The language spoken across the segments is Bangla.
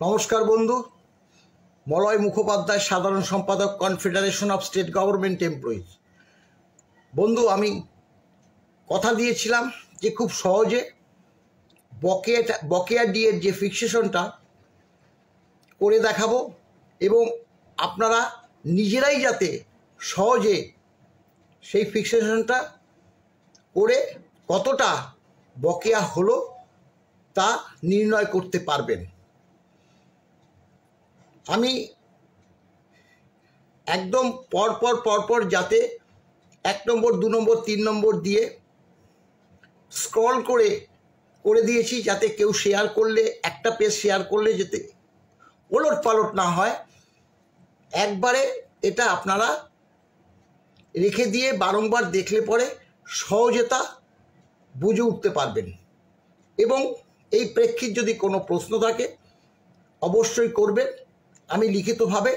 নমস্কার বন্ধু, মলয় মুখোপাধ্যায়, সাধারণ সম্পাদক, confederation of state government employees. বন্ধু, আমি কথা দিয়েছিলাম যে খুব সহজে বকেয়া ডিএর যে ফিক্সেশনটা করে দেখাবো এবং আপনারা নিজেরাই যাতে সহজে সেই ফিক্সেশনটা করে কতটা বকেয়া হলো তা নির্ণয় করতে পারবেন। আমি একদম পরপর যাতে 1 নম্বর 2 নম্বর 3 নম্বর দিয়ে স্ক্রল করে দিয়েছি, যাতে কেউ শেয়ার করলে, একটা পেজ শেয়ার করলে যাতে ওলট পালট না হয়। একবারে এটা আপনারা রেখে দিয়ে বারংবার দেখলে পরে সহজে তা বুঝে উঠতে পারবেন। এবং এই প্রেক্ষিত যদি কোনো প্রশ্ন থাকে অবশ্যই করবেন, আমি লিখিতভাবে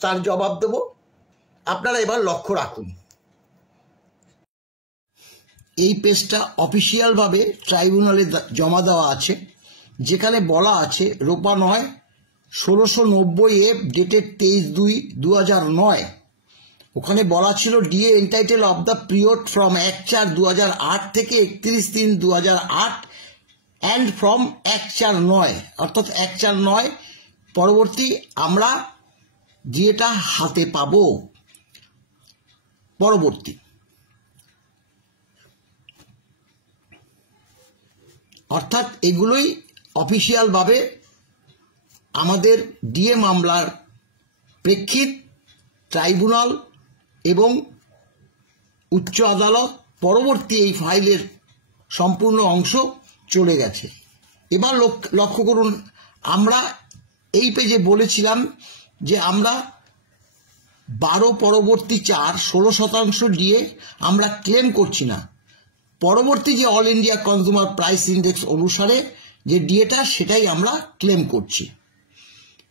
তার জবাব দেব। আপনারা এবার লক্ষ্য রাখুন, এই পেজটা অফিসিয়ালভাবে ট্রাইব্যুনালে জমা দেওয়া আছে, যেখানে বলা আছে রোপা 9 1690 ডেটেড 23/2/2009। ওখানে বলা ছিল DA entitle of the period from 1/4/2008 থেকে 31/3/2008 অ্যান্ড ফ্রম 1/4/9 অর্থাৎ 1/4/9 পরবর্তী আমরা ডিএটা হাতে পাব। পরবর্তী অর্থাৎ এগুলোই অফিসিয়ালভাবে আমাদের ডিএ মামলার প্রেক্ষিত ট্রাইব্যুনাল এবং উচ্চ আদালত পরবর্তী এই ফাইলের সম্পূর্ণ অংশ চলে গেছে। এবার লক্ষ্য করুন, আমরা এই পেজে বলেছিলাম যে আমরা 12 পরবর্তী 4 16% ডিএ আমরা ক্লেম করছি না। পরবর্তী যে all India consumer price index অনুসারে যে ডিএটা সেটাই আমরা ক্লেম করছি।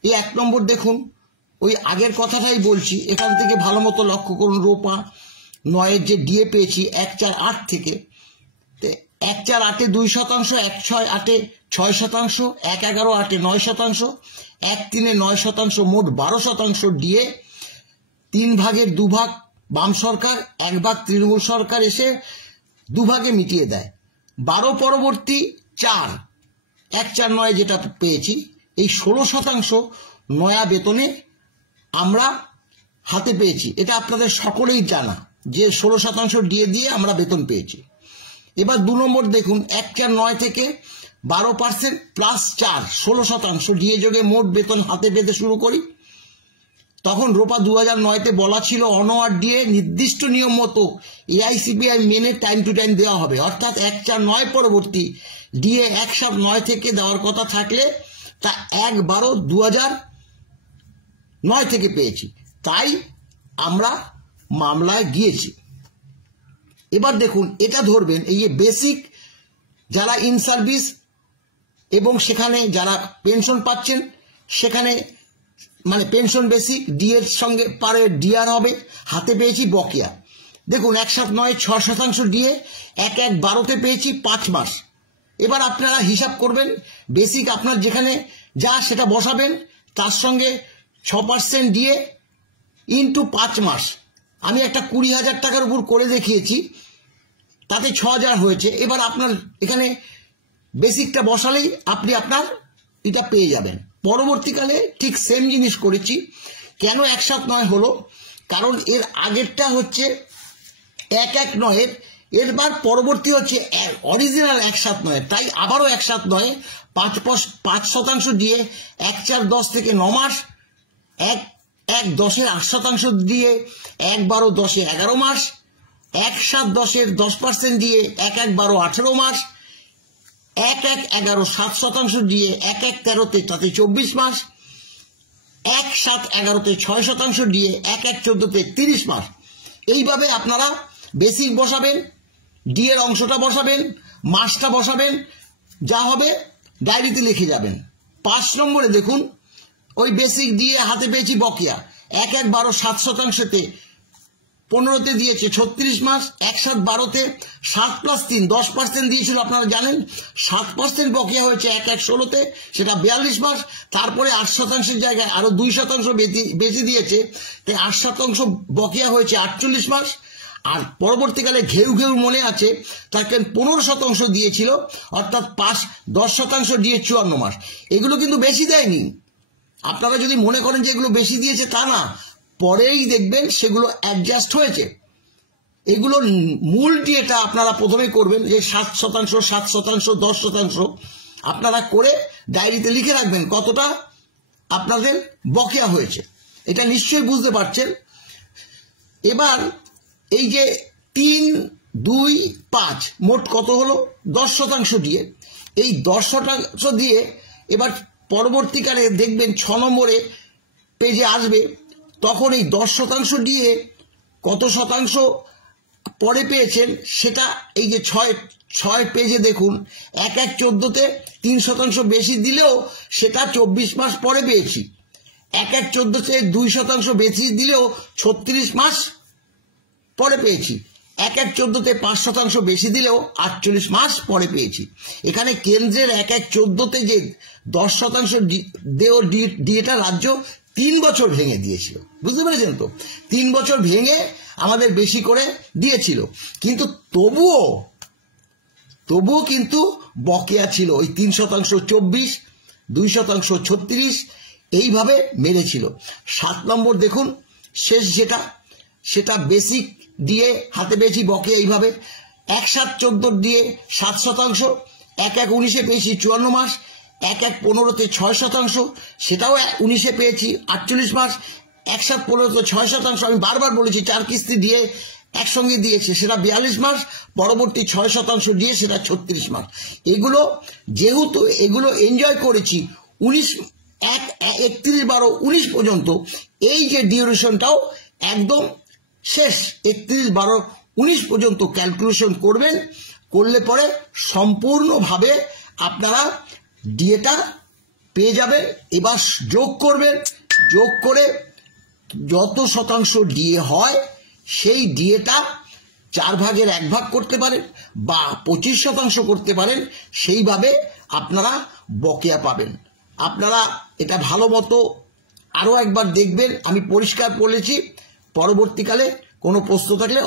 এই 1 নম্বর দেখুন, ওই আগের কথাটাই বলছি, এখান থেকে ভালো মতো লক্ষ্য করুন। রোপা 9 যে ডিএ পেয়েছি 1/4/8 থেকে, 1/4/8 2%, 1/6/8 6%, 1/11/8 9%, 1/3 9%, মোট 12% ডিএ। 3 ভাগের 2 ভাগ বাম সরকার, 1 ভাগ তৃণমূল সরকার এসে 2 ভাগে মিটিয়ে দেয়। 12 পরবর্তী 4 1/4/9 যেটা পেয়েছি, এই 16% নয়া বেতনে আমরা হাতে পেয়েছি। এটা আপনাদের সকলেই জানা যে 16% ডিএ দিয়ে আমরা বেতন পেয়েছি। এবার 2 নম্বর দেখুন, 1/4/9 থেকে 12% প্লাস 4 16% ডিএ যোগে মোট বেতন হাতে পেতে শুরু করি। তখন রোপা 2009-তে বলা ছিল অনওয়ার্ড ডিএ নির্দিষ্ট নিয়ম মতো এআইসিপিআই মেনে টাইম টু টাইম দেওয়া হবে। অর্থাৎ 1/4/9 পরবর্তী ডিএ 1/7/9 থেকে দেওয়ার কথা থাকলে তা 1/12/2009 থেকে পেয়েছি, তাই আমরা মামলায় গিয়েছি। এবার দেখুন, এটা ধরবেন এই যে বেসিক যারা ইন সার্ভিস এবং সেখানে যারা পেনশন পাচ্ছেন, সেখানে মানে পেনশন বেসিক ডিএর সঙ্গে পারে ডিআর হবে। হাতে পেয়েছি বকেয়া। দেখুন 1/7/9 6% ডিএ 1/1/12-তে পেয়েছি 5 মাস। এবার আপনারা হিসাব করবেন, বেসিক আপনার যেখানে যা সেটা বসাবেন, তার সঙ্গে 6% ডিএ ইন্টু 5 মাস। আমি একটা 20,000 টাকার উপর করে দেখিয়েছি, তাতে 6,000 হয়েছে। এবার আপনার এখানে বেসিকটা বসালেই আপনি আপনার এটা পেয়ে যাবেন। পরবর্তীকালে ঠিক সেম জিনিস করেছি। কেন 1/7/9 হলো? কারণ এর আগেরটা হচ্ছে 1/1/9, এরবার পরবর্তী হচ্ছে অরিজিনাল 1/7/9, তাই আবারও 1/7/9 5% দিয়ে 1/4/10 থেকে 9 মাস, 1/1/10 8% দিয়ে 1/12/10 11 মাস, 1/7/10 10% দিয়ে 1/1/12 18 মাস, 1/1/11 7% দিয়ে 1/1/13 তাতে 24 মাস, 1/7/11 6% দিয়ে 1/1/14 30 মাস। এইভাবে আপনারা বেসিক বসাবেন, ডিএর অংশটা বসাবেন, মাসটা বসাবেন, যা হবে ডায়েরিতে লিখে যাবেন। 5 নম্বরে দেখুন, ওই বেসিক ডিএ হাতে পেয়েছি বকেয়া 1/1/12 7%-তে 15তে দিয়েছে 36 মাস, 1/7/12তে 7+3 10% দিয়েছিল আপনারা জানেন, 7% বকেয়া হয়েছে 1/1/16তে, সেটা 42 মাস। তারপরে 8% জায়গায় আরো 2% বেশি দিয়েছে, তাই 8% বকেয়া হয়েছে 48 মাস। আর পরবর্তীকালে ঘেউ ঘেউ মনে আছে তাকে 15% দিয়েছিল, অর্থাৎ 10% দিয়ে 54 মাস। এগুলো কিন্তু বেশি দেয়নি। আপনারা যদি মনে করেন যে এগুলো বেশি দিয়েছে, তা না, পরেই দেখবেন সেগুলো অ্যাডজাস্ট হয়েছে। এগুলো মূল ডিএটা আপনারা প্রথমে করবেন যে 7%, 7%, 10%, আপনারা করে ডায়েরিতে লিখে রাখবেন কতটা আপনাদের বকেয়া হয়েছে। এটা নিশ্চয়ই বুঝতে পারছেন। এবার এই যে 3, 2, 5 মোট কত হলো? 10% দিয়ে। এই 10% দিয়ে এবার পরবর্তীকালে দেখবেন 6 নম্বরে পেজে আসবে, তখন এই 10% দিয়ে কত শতাংশ পরে পেয়েছেন সেটা এই যে 6 পেজে দেখুন, 1/1/14তে 3% বেশি দিলেও সেটা 24 মাস পরে পেয়েছি। 1/1/14তে 2% বেশি দিলেও 36 মাস পরে পেয়েছি। 1/1/14তে 5% বেশি দিলেও 48 মাস পরে পেয়েছি। এখানে কেন্দ্রের 1/1/14তে যে 10% ডিএটা রাজ্য 3 বছর ভেঙে দিয়েছিল, বুঝতে পেরেছেন তো? 3 বছর ভেঙে আমাদের বেশি করে দিয়েছিল, কিন্তু তবুও কিন্তু বকেয়া ছিল ওই 3% 24, 2% 36, এইভাবে মেরেছিল। 7 নম্বর দেখুন, শেষ যেটা, সেটা বেসিক দিয়ে হাতে পেয়েছি বকেয়া এইভাবে। 1/7/14 দিয়ে 7%, 1/1/19 পেয়েছি 54 মাস, 1/1/15তে 6%, সেটাও 19 পেয়েছি 48 মাস, 1/7/15তে 6%, আমি বারবার বলেছি 4 কিস্তি দিয়ে একসঙ্গে দিয়েছে, সেটা 42 মাস, পরবর্তী 6% দিয়ে সেটা 36 মাস। এগুলো যেহেতু এগুলো এনজয় করেছি 31/12/19 পর্যন্ত, এই যে ডিউরেশনটাও একদম শেষ 31/12/19 পর্যন্ত ক্যালকুলেশন করবেন। করলে পরে সম্পূর্ণভাবে আপনারা ডিএটা পেয়ে যাবেন। এবার যোগ করবেন, যোগ করে যত শতাংশ ডিএ হয় সেই ডিএটা 4/1 করতে পারেন বা 25% করতে পারেন, সেইভাবে আপনারা বকেয়া পাবেন। আপনারা এটা ভালো মতো আরো একবার দেখবেন। আমি পরিষ্কার বলেছি, পরবর্তীকালে কোনো প্রশ্ন থাকলে